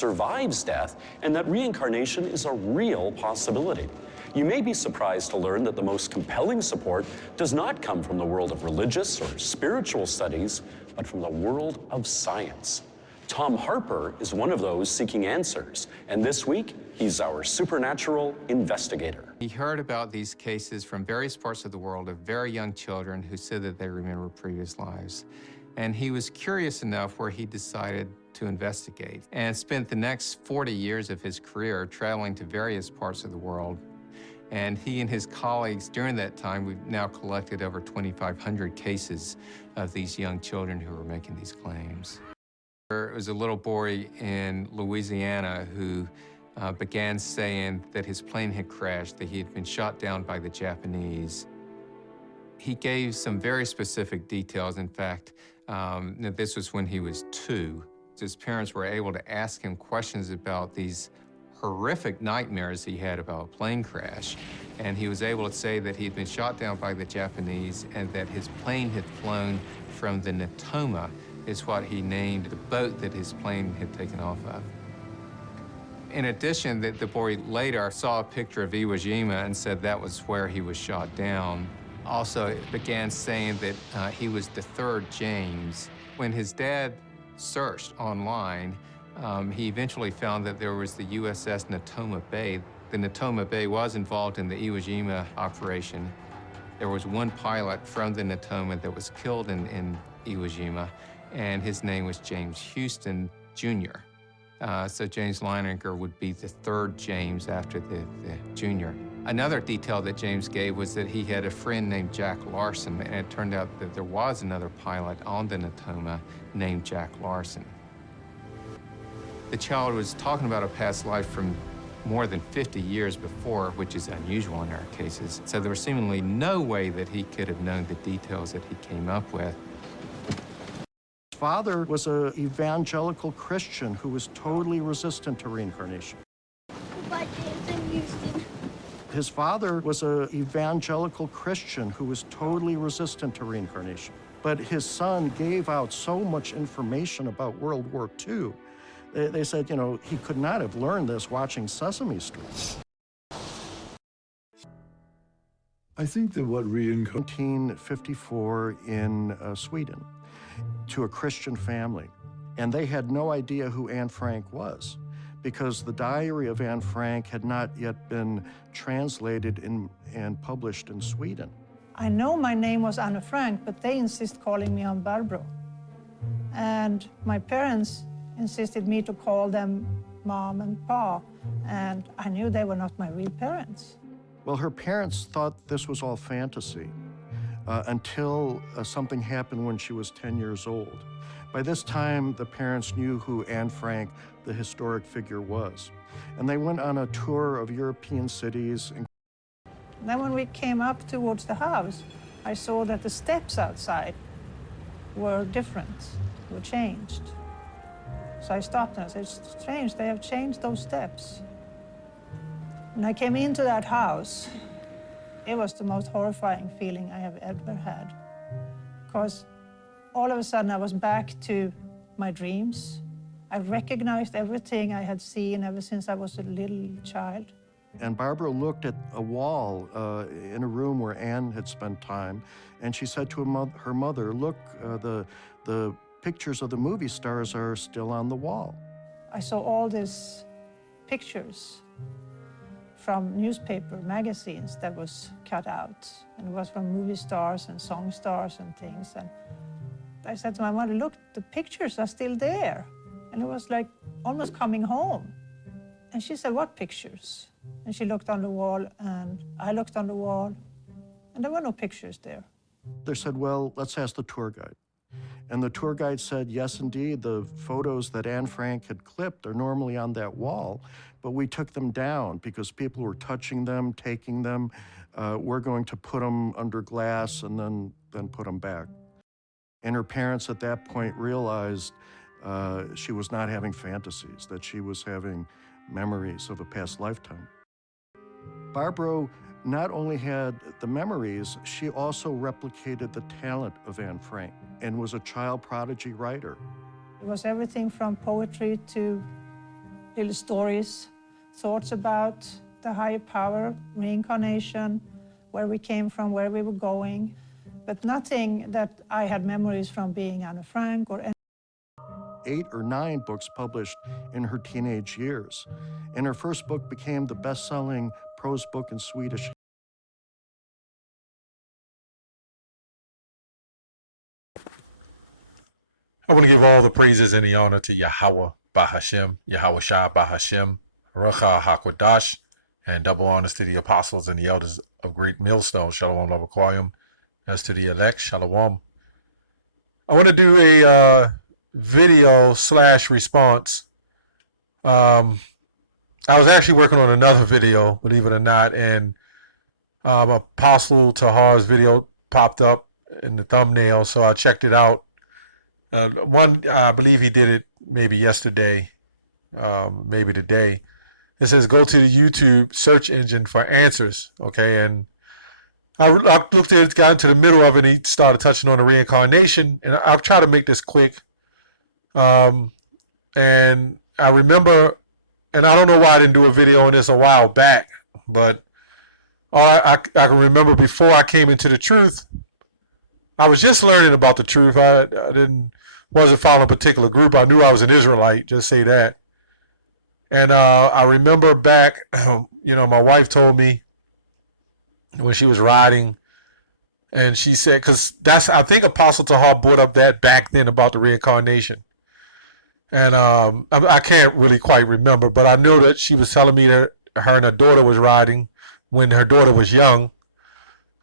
survives death and that reincarnation is a real possibility. You may be surprised to learn that the most compelling support does not come from the world of religious or spiritual studies, but from the world of science. Tom Harper is one of those seeking answers, and this week, he's our supernatural investigator. He heard about these cases from various parts of the world of very young children who said that they remember previous lives. And he was curious enough where he decided to investigate and spent the next 40 years of his career traveling to various parts of the world. And he and his colleagues during that time, we've now collected over 2,500 cases of these young children who were making these claims. There was a little boy in Louisiana who began saying that his plane had crashed, that he had been shot down by the Japanese. He gave some very specific details. In fact, this was when he was 2. His parents were able to ask him questions about these horrific nightmares he had about a plane crash. And he was able to say that he had been shot down by the Japanese and that his plane had flown from the Natoma, is what he named the boat that his plane had taken off of. In addition, the boy later saw a picture of Iwo Jima and said that was where he was shot down. Also, it began saying that he was the 3rd James. When his dad searched online, he eventually found that there was the USS Natoma Bay. The Natoma Bay was involved in the Iwo Jima operation. There was one pilot from the Natoma that was killed in Iwo Jima, and his name was James Houston, Jr. So James Leininger would be the 3rd James after the Jr. Another detail that James gave was that he had a friend named Jack Larson, and it turned out that there was another pilot on the Natoma named Jack Larson. The child was talking about a past life from more than 50 years before, which is unusual in our cases. So there was seemingly no way that he could have known the details that he came up with. His father was an evangelical Christian who was totally resistant to reincarnation. Goodbye, James and Houston. His father was an evangelical Christian who was totally resistant to reincarnation. But his son gave out so much information about World War II. They said, you know, he could not have learned this watching Sesame Street. I think that what reincarnation... 1954 in Sweden to a Christian family. And they had no idea who Anne Frank was because the diary of Anne Frank had not yet been translated and published in Sweden. I know my name was Anne Frank, but they insist calling me on Barbro. And my parents insisted me to call them Mom and Pa, and I knew they were not my real parents. Well, her parents thought this was all fantasy until something happened when she was 10 years old. By this time, the parents knew who Anne Frank, the historic figure, was. And they went on a tour of European cities. Then when we came up towards the house, I saw that the steps outside were different, were changed. So I stopped and I said, it's strange, they have changed those steps. When I came into that house, it was the most horrifying feeling I have ever had. Because all of a sudden I was back to my dreams. I recognized everything I had seen ever since I was a little child. And Barbara looked at a wall in a room where Anne had spent time, and she said to her mother, look, the pictures of the movie stars are still on the wall. I saw all these pictures from newspaper magazines that was cut out, and it was from movie stars and song stars and things. And I said to my mother, look, the pictures are still there. And it was like almost coming home. And she said, what pictures? And she looked on the wall, and I looked on the wall, and there were no pictures there. They said, well, let's ask the tour guide. And the tour guide said, yes, indeed, the photos that Anne Frank had clipped are normally on that wall, but we took them down because people were touching them, taking them. We're going to put them under glass and then put them back. And her parents at that point realized she was not having fantasies, that she was having memories of a past lifetime. Barbara not only had the memories, she also replicated the talent of Anne Frank and was a child prodigy writer. It was everything from poetry to little stories, thoughts about the higher power, reincarnation, where we came from, where we were going, but nothing that I had memories from being Anne Frank or 8 or 9 books published in her teenage years. And her first book became the best-selling prose book in Swedish. I want to give all the praises and the honor to Yahweh Bahashem, Yahweh Shah Bahashem, Racha HaKodash, and double honors to the apostles and the elders of Great Millstone, Shalom Lavaquayim, as to the elect, Shalom. I want to do a video / response. I was actually working on another video, believe it or not, and Apostle Tahar's video popped up in the thumbnail, so I checked it out. I believe he did it maybe yesterday, maybe today. It says, go to the YouTube search engine for answers, okay? And I looked at it, got into the middle of it, and he started touching on the reincarnation, and I'll try to make this quick. And I remember, and I don't know why I didn't do a video on this a while back, but I can remember before I came into the truth, I was just learning about the truth. I wasn't following a particular group. I knew I was an Israelite, just say that. And I remember back, my wife told me when she was riding, and she said, because I think Apostle Tahar brought up that back then about the reincarnation. And I can't really quite remember, but I know that she was telling me that her and her daughter was riding when her daughter was young,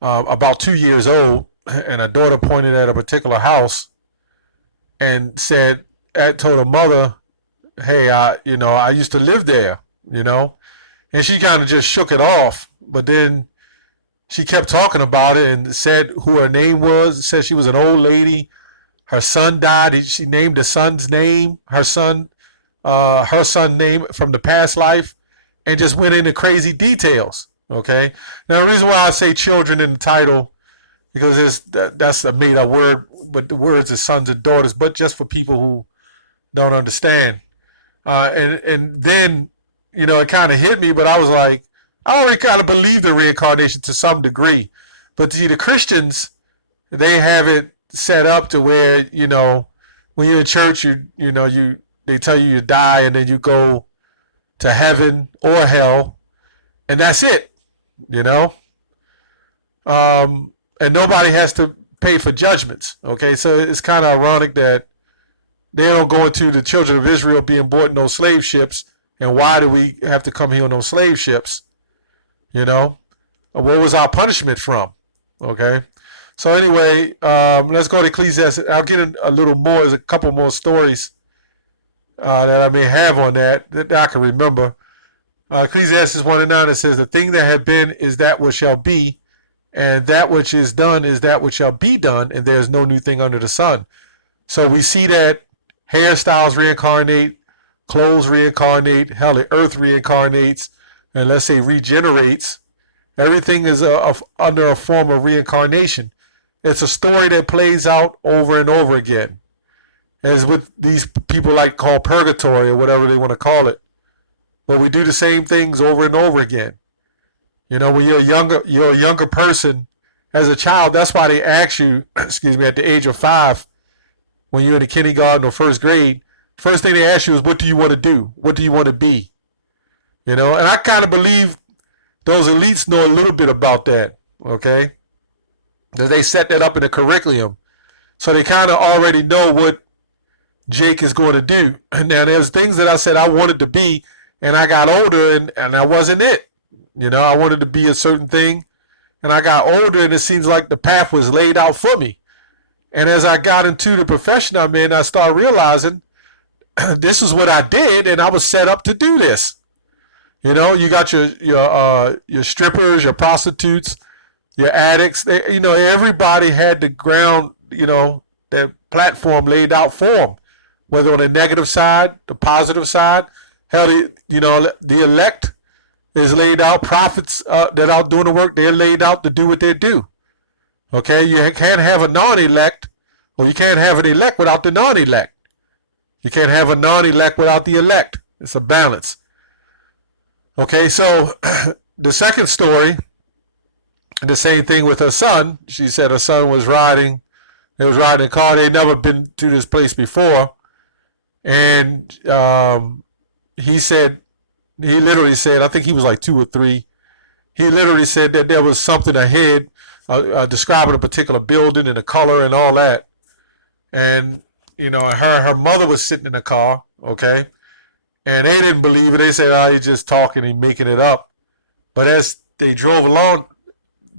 about 2 years old, and her daughter pointed at a particular house and told her mother, hey, I used to live there, and she kind of just shook it off. But then she kept talking about it and said who her name was, said she was an old lady. Her son died. She named the son's name, her son name from the past life, and just went into crazy details. Okay. Now the reason why I say children in the title, because that's a made-up word, but the words are sons and daughters, but just for people who don't understand. And then, it kind of hit me, but I was like, I already kind of believe the reincarnation to some degree. But see, the Christians, they have it set up to where, when you're in church, they tell you die and then you go to heaven or hell, and that's it, and nobody has to pay for judgments. Okay, so it's kind of ironic that they don't go into the children of Israel being bought in those slave ships, and why do we have to come here on those slave ships? Where was our punishment from? Okay, so anyway, let's go to Ecclesiastes. I'll get in a little more. There's a couple more stories that I may have on that I can remember. Ecclesiastes 1:9, it says, the thing that had been is that which shall be, and that which is done is that which shall be done, and there is no new thing under the sun. So we see that hairstyles reincarnate, clothes reincarnate, hell, the earth reincarnates, and let's say regenerates. Everything is under a form of reincarnation. It's a story that plays out over and over again. As with these people like call purgatory or whatever they want to call it. But we do the same things over and over again. When you're a younger person, as a child, that's why they ask you, at the age of 5, when you're in the kindergarten or first grade, first thing they ask you is, what do you want to do? What do you want to be? And I kind of believe those elites know a little bit about that, okay? Because they set that up in the curriculum. So they kind of already know what Jake is going to do. Now, there's things that I said I wanted to be, and I got older, and I wasn't it. I wanted to be a certain thing, and I got older, and it seems like the path was laid out for me. And as I got into the profession I'm in, I started realizing this is what I did, and I was set up to do this. You got your strippers, your prostitutes, your addicts. Everybody had the ground, that platform laid out for them, whether on the negative side, the positive side. Hell, the elect is laid out. Prophets that are out doing the work, they're laid out to do what they do. Okay, you can't have a non-elect, or you can't have an elect without the non-elect. You can't have a non-elect without the elect. It's a balance. Okay, so the second story, the same thing with her son. She said her son was riding. They was riding a car. They'd never been to this place before. And he literally said, I think he was like 2 or 3. He literally said that there was something ahead, describing a particular building and the color and all that. And, you know, her mother was sitting in the car, okay? And they didn't believe it. They said, oh, he's just talking, he's making it up. But as they drove along,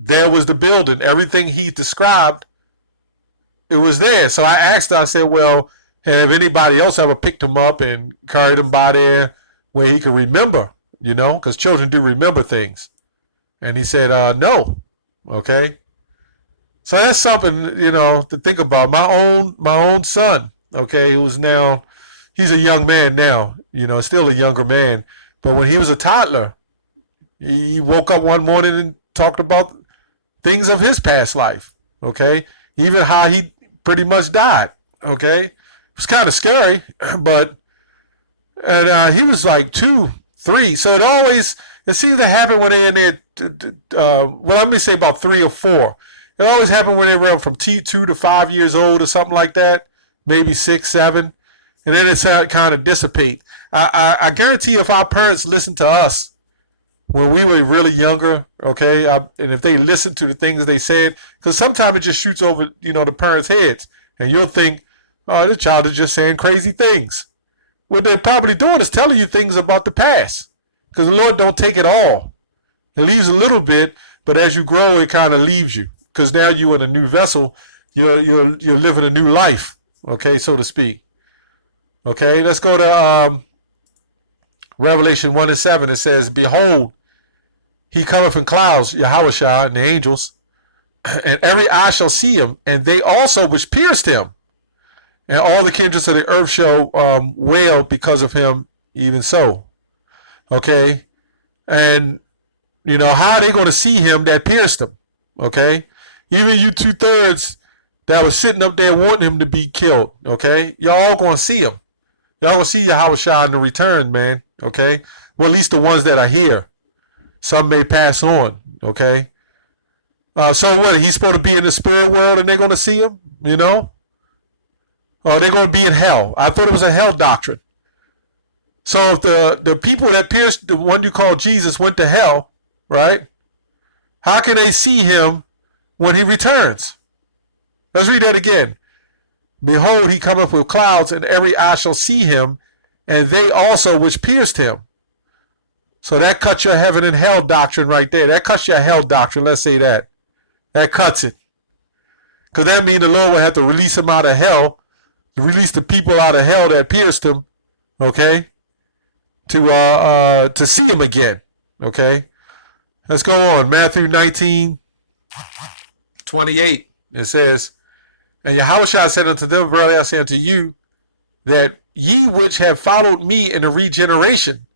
there was the building. Everything he described, it was there. So I asked her, I said, well, have anybody else ever picked him up and carried him by there where he could remember, you know, because children do remember things. And he said, no. Okay. So that's something, you know, to think about. My own son, okay, who's now, he's a young man now, you know, still a younger man. But when he was a toddler, he woke up one morning and talked about things of his past life, okay? Even how he pretty much died, okay? It was kind of scary, but, and he was like 2, 3. So it seems to happen when they're in their, well, let me say about 3 or 4. It always happened when they were from 2 to 5 years old or something like that, maybe 6, 7. And then it's kind of dissipate. I guarantee if our parents listened to us when we were really younger, okay, and if they listened to the things they said, because sometimes it just shoots over, you know, the parents' heads, and you'll think, oh, the child is just saying crazy things. What they're probably doing is telling you things about the past, because the Lord don't take it all. It leaves a little bit, but as you grow, it kind of leaves you, because now you're in a new vessel, you're living a new life, okay, so to speak. Okay, let's go to Revelation 1:7. It says, behold, he cometh in clouds, Yahushua and the angels, and every eye shall see him, and they also which pierced him. And all the kindreds of the earth shall wail because of him, even so. Okay, and, you know, how are they going to see him that pierced him? Okay, even you 2/3 that was sitting up there wanting him to be killed, okay, y'all all going to see him. Y'all will see Yahushua in the return, man, okay? Well, at least the ones that are here. Some may pass on, okay? So what, he's supposed to be in the spirit world and they're going to see him, you know? Or they're going to be in hell. I thought it was a hell doctrine. So if the people that pierced the one you call Jesus went to hell, right? How can they see him when he returns? Let's read that again. Behold, he cometh with clouds, and every eye shall see him, and they also which pierced him. So that cuts your heaven and hell doctrine right there. That cuts your hell doctrine, let's say that. That cuts it. Because that means the Lord will have to release him out of hell, to release the people out of hell that pierced him, okay, to see him again, okay. Let's go on. Matthew 19:28. It says, and Yahushua said unto them, verily I say unto you, that ye which have followed me in the regeneration,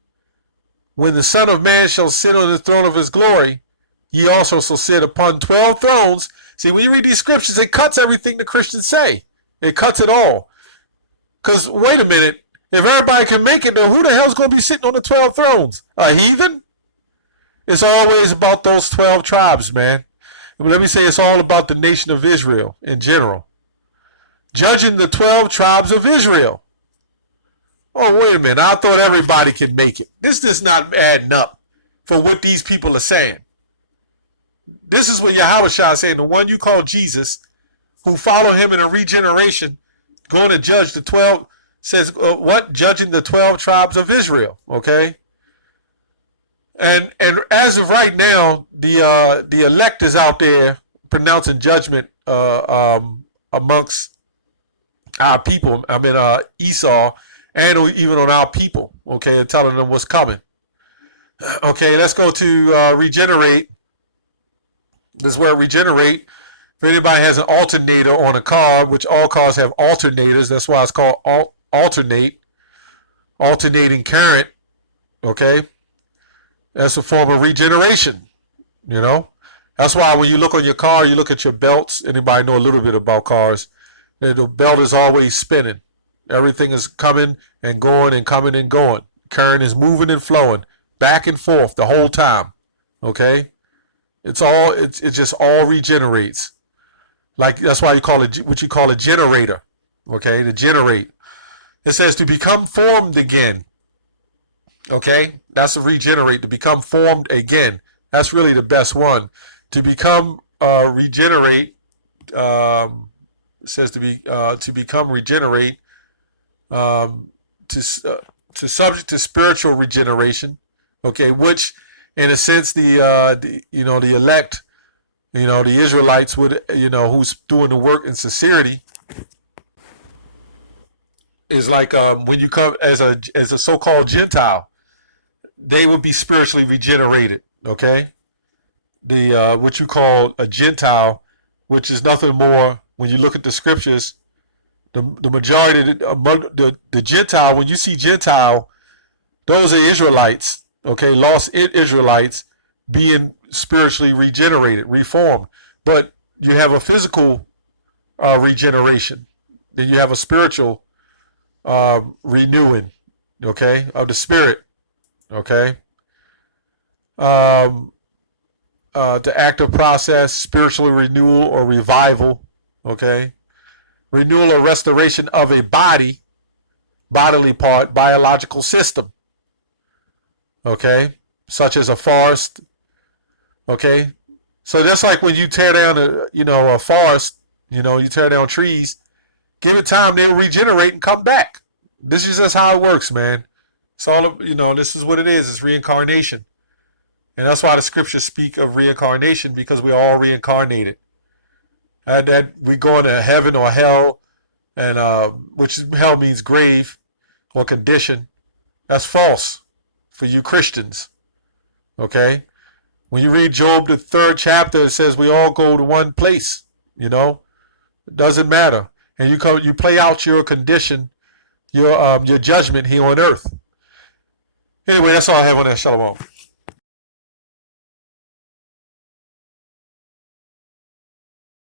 when the Son of Man shall sit on the throne of his glory, ye also shall sit upon 12 thrones. See, when you read these scriptures, it cuts everything the Christians say. It cuts it all. Because, wait a minute, if everybody can make it, then who the hell's going to be sitting on the 12 thrones? A heathen? It's always about those 12 tribes, man. Let me say it's all about the nation of Israel in general. Judging the 12 tribes of Israel. Oh, wait a minute. I thought everybody could make it. This is not adding up for what these people are saying. This is what Yahushua is saying. The one you call Jesus, who follow him in a regeneration, going to judge the 12, says, what? Judging the 12 tribes of Israel. Okay? And as of right now, the elect is out there pronouncing judgment amongst our people. I mean, Esau, and even on our people. Okay, and telling them what's coming. Okay, let's go to regenerate. This is where regenerate. If anybody has an alternator on a car, which all cars have alternators, that's why it's called alternate, alternating current. Okay. That's a form of regeneration, you know. That's why when you look on your car, you look at your belts. Anybody know a little bit about cars? The belt is always spinning. Everything is coming and going and coming and going. Current is moving and flowing back and forth the whole time. Okay? It just all regenerates. Like, that's why you call it what you call a generator. Okay? To generate. It says to become formed again. Okay? That's to regenerate, to become formed again. That's really the best one. To become regenerate. It says to become regenerate. To subject to spiritual regeneration. Okay, which in a sense the elect, the Israelites would, who's doing the work in sincerity, is like when you come as a so-called Gentile, they would be spiritually regenerated. Okay, the what you call a Gentile, which is nothing more when you look at the scriptures, the majority of the Gentile, when you see Gentile, those are Israelites, okay, lost Israelites being spiritually regenerated, reformed. But you have a physical regeneration, then you have a spiritual renewing, okay, of the spirit, okay. The active process, spiritual renewal or revival, okay. Renewal or restoration of a bodily part, biological system, okay, such as a forest, okay. So that's like when you tear down a forest, you tear down trees, give it time, they'll regenerate and come back. This is just how it works, man. It's all, this is what it is. It's reincarnation. And that's why the scriptures speak of reincarnation, because we're all reincarnated. And that we go into heaven or hell, and which hell means grave or condition. That's false for you Christians. Okay? When you read Job, the 3rd chapter, it says we all go to one place. It doesn't matter. And you play out your condition, your judgment here on earth. Anyway, that's all I have on that. Shalom.